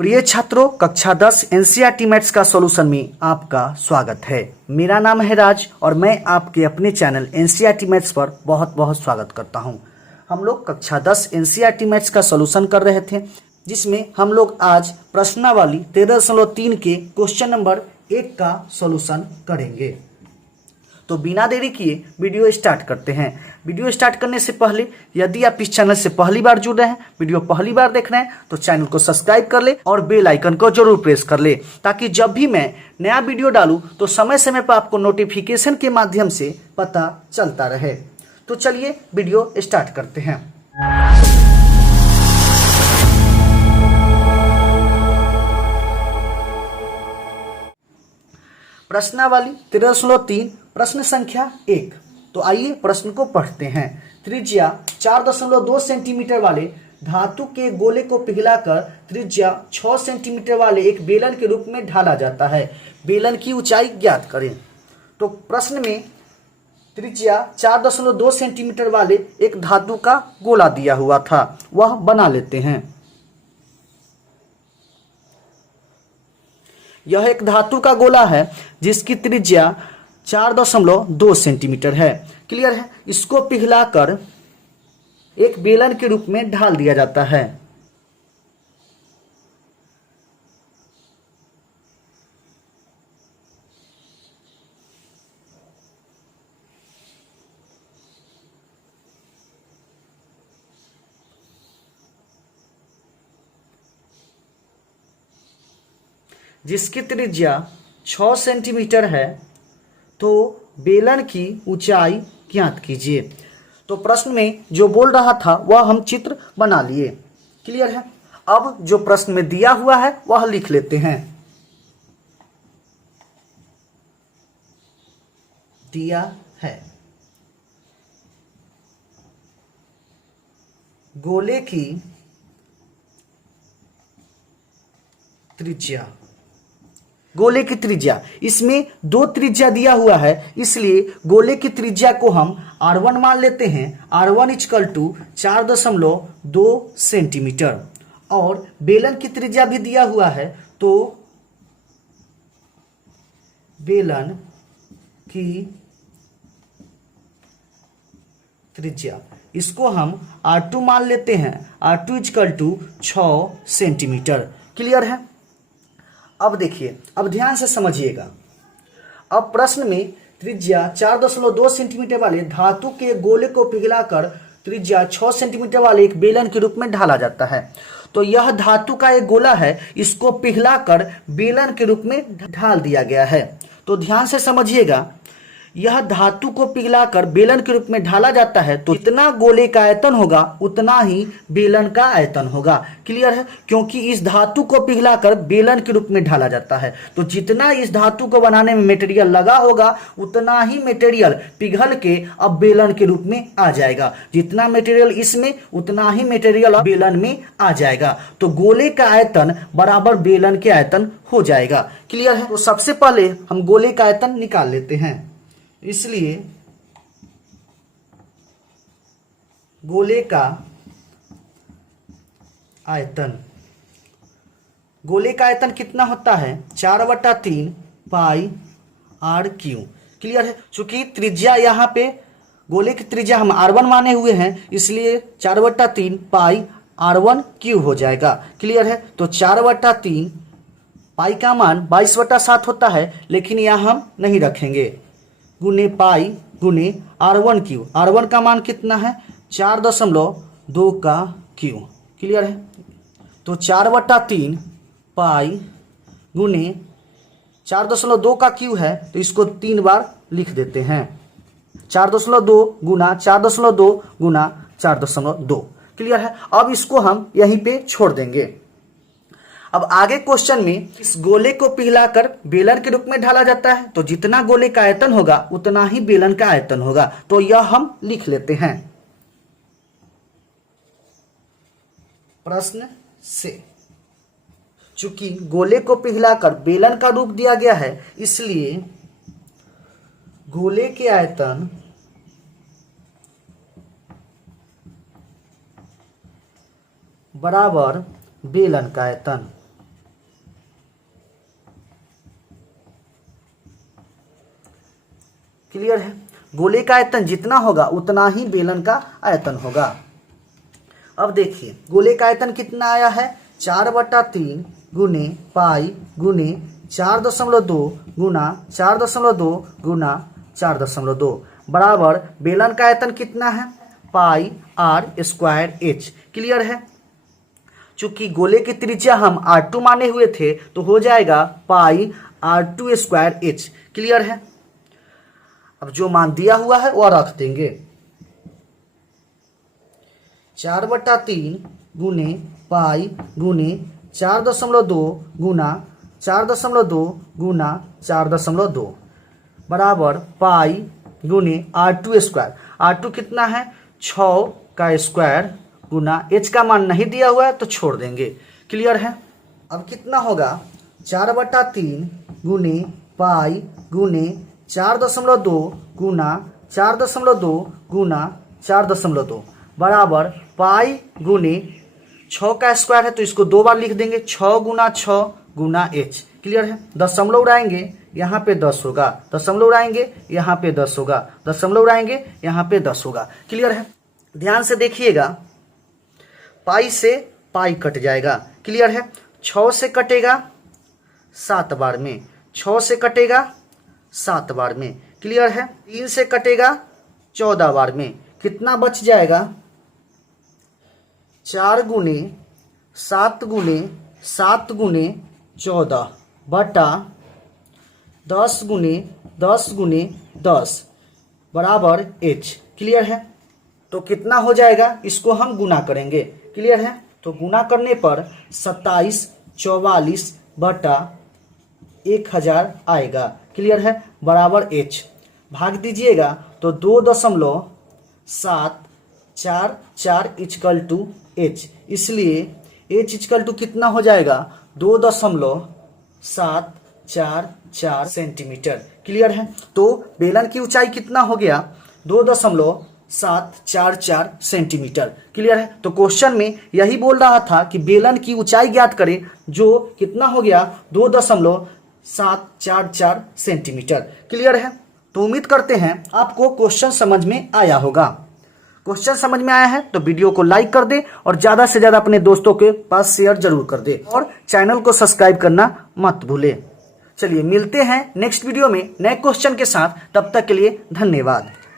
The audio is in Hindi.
प्रिय छात्रों, कक्षा 10 एनसीईआरटी मैथ्स का सॉल्यूशन में आपका स्वागत है। मेरा नाम है राज और मैं आपके अपने चैनल एनसीईआरटी मैथ्स पर बहुत बहुत स्वागत करता हूं। हम लोग कक्षा 10 एनसीईआरटी मैथ्स का सॉल्यूशन कर रहे थे, जिसमें हम लोग आज प्रश्नावली 13.3 के क्वेश्चन नंबर 1 का सॉल्यूशन करेंगे। तो बिना देरी किए वीडियो स्टार्ट करते हैं। वीडियो स्टार्ट करने से पहले यदि आप इस चैनल से पहली बार जुड़ रहे हैं, वीडियो पहली बार देख रहे हैं, तो चैनल को सब्सक्राइब कर ले और बेल आइकन को जरूर प्रेस कर ले, ताकि जब भी मैं नया वीडियो डालूं तो समय समय पर आपको नोटिफिकेशन के माध्यम से पता चलता रहे। तो चलिए वीडियो स्टार्ट करते हैं। प्रश्नावली 13.3 प्रश्न संख्या 1। तो आइए प्रश्न को पढ़ते हैं। त्रिज्या 4.2 सेंटीमीटर वाले धातु के गोले को पिघलाकर त्रिज्या 6 सेंटीमीटर वाले एक बेलन के रूप में ढाला जाता है। बेलन की ऊंचाई ज्ञात करें। तो प्रश्न में त्रिज्या 4.2 सेंटीमीटर वाले एक धातु का गोला दिया हुआ था, वह बना लेते हैं। यह एक धातु का गोला है जिसकी त्रिज्या 4.2 सेंटीमीटर है। क्लियर है। इसको पिघलाकर एक बेलन के रूप में ढाल दिया जाता है। जिसकी त्रिज्या 6 सेंटीमीटर है, तो बेलन की ऊंचाई ज्ञात कीजिए। तो प्रश्न में जो बोल रहा था वह हम चित्र बना लिए। क्लियर है। अब जो प्रश्न में दिया हुआ है वह लिख लेते हैं। दिया है गोले की त्रिज्या, गोले की त्रिज्या, इसमें दो त्रिज्या दिया हुआ है, इसलिए गोले की त्रिज्या को हम R1 मान लेते हैं। R1 equal to 4.2 centimetre. और बेलन की त्रिज्या भी दिया हुआ है, तो बेलन की त्रिज्या इसको हम R2 मान लेते हैं। R2 equal to 6 centimetre. Clear है। अब देखिए, अब ध्यान से समझिएगा। अब प्रश्न में त्रिज्या 4.2 सेंटीमीटर वाले धातु के गोले को पिघलाकर त्रिज्या 6 सेंटीमीटर वाले एक बेलन के रूप में ढाला जाता है। तो यह धातु का एक गोला है, इसको पिघलाकर बेलन के रूप में ढाल दिया गया है। तो ध्यान से समझिएगा, यह धातु को पिघलाकर बेलन के रूप में ढाला जाता है, तो जितना गोले का आयतन होगा उतना ही बेलन का आयतन होगा। क्लियर है। क्योंकि इस धातु को पिघलाकर बेलन के रूप में ढाला जाता है, तो जितना इस धातु को बनाने में मटेरियल लगा होगा उतना ही मटेरियल पिघल के अब बेलन के रूप में आ जाएगा। जितना मटेरियल इसमें उतना ही मटेरियल अब बेलन में आ जाएगा। तो गोले का आयतन बराबर बेलन के आयतन हो जाएगा। क्लियर है। तो सबसे पहले हम गोले का आयतन निकाल लेते हैं। इसलिए गोले का आयतन, गोले का आयतन कितना होता है? 4/3 पाई आर क्यू। क्लियर है। चूंकि त्रिज्या यहाँ पे गोले की त्रिज्या हम R1 माने हुए हैं, इसलिए 4/3 पाई R1 क्यू हो जाएगा। क्लियर है। तो 4/3 पाई का मान 22/7 होता है, लेकिन यहाँ हम नहीं रखेंगे। गुने पाई गुने R1 क्यू। R1 का मान कितना है? 4.2 का क्यू। क्लियर है। तो 4/3 पाई गुने 4.2 का क्यू है, तो इसको 3 बार लिख देते हैं। 4.2 गुना 4.2 गुना 4.2। क्लियर है। अब इसको हम यहीं पे छोड़ देंगे। अब आगे क्वेश्चन में इस गोले को पिघलाकर बेलन के रूप में ढाला जाता है, तो जितना गोले का आयतन होगा उतना ही बेलन का आयतन होगा। तो यह हम लिख लेते हैं प्रश्न से। चूंकि गोले को पिघलाकर बेलन का रूप दिया गया है, इसलिए गोले के आयतन बराबर बेलन का आयतन। क्लियर है। गोले का आयतन जितना होगा उतना ही बेलन का आयतन होगा। अब देखिए गोले का आयतन कितना आया है, 4/3 गुने पाई गुने 4.2 गुना 4.2 गुना 4.2 बराबर बेलन का आयतन कितना है, पाई r²h। क्लियर है। चूंकि गोले की त्रिज्या हम r2 माने हुए थे तो हो जाएगा पाई r²h। क्लियर है। अब जो मान दिया हुआ है वह रख देंगे, 4/3 गुने पाई गुने 4.2 गुना 4.2 गुना 4.2 बराबर पाई गुने r² r2 कितना है 6 का स्क्वायर गुना h का मान नहीं दिया हुआ है तो छोड़ देंगे। क्लियर है। अब कितना होगा 4/3 गुने पाई गुने 4.2 गुना 4.2 गुना 4.2 बराबर पाई गुने 6 का स्क्वायर है तो इसको 2 बार लिख देंगे, 6 गुना 6 गुना h। क्लियर है। दशमलव उड़ाएंगे यहाँ पे 10 होगा, दशमलव उड़ाएंगे यहाँ पे 10 होगा, दशमलव उड़ाएंगे यहाँ पे 10 होगा। क्लियर है। ध्यान से देखिएगा, पाई से पाई कट जाएगा। क्लियर है। 6 से कटेगा 7 बार में, 6 से कटेगा 7 बार में। क्लियर है। 3 से कटेगा 14 बार में, कितना बच जाएगा 4 गुने 7 गुने 7 गुने 14 बटा 10 गुने 10 गुने 10 बराबर h। क्लियर है। तो कितना हो जाएगा, इसको हम गुना करेंगे। क्लियर है। तो गुना करने पर 2744 बटा 1000 आएगा। क्लियर है। बराबर h। भाग दीजिएगा तो 2.744 इक्वल टू h, इसलिए h इक्वल टू कितना हो जाएगा 2.744 सेंटीमीटर। क्लियर है। तो बेलन की ऊंचाई कितना हो गया 2.744 सेंटीमीटर। क्लियर है। तो क्वेश्चन में यही बोल रहा था कि बेलन की ऊंचाई ज्ञात करें जो कितना हो गया 2.744 सेंटीमीटर। क्लियर है। तो उम्मीद करते हैं आपको क्वेश्चन समझ में आया होगा। क्वेश्चन समझ में आया है तो वीडियो को लाइक कर दे और ज्यादा से ज्यादा अपने दोस्तों के पास शेयर जरूर कर दे और चैनल को सब्सक्राइब करना मत भूले। चलिए मिलते हैं नेक्स्ट वीडियो में नए क्वेश्चन के साथ, तब तक के लिए धन्यवाद।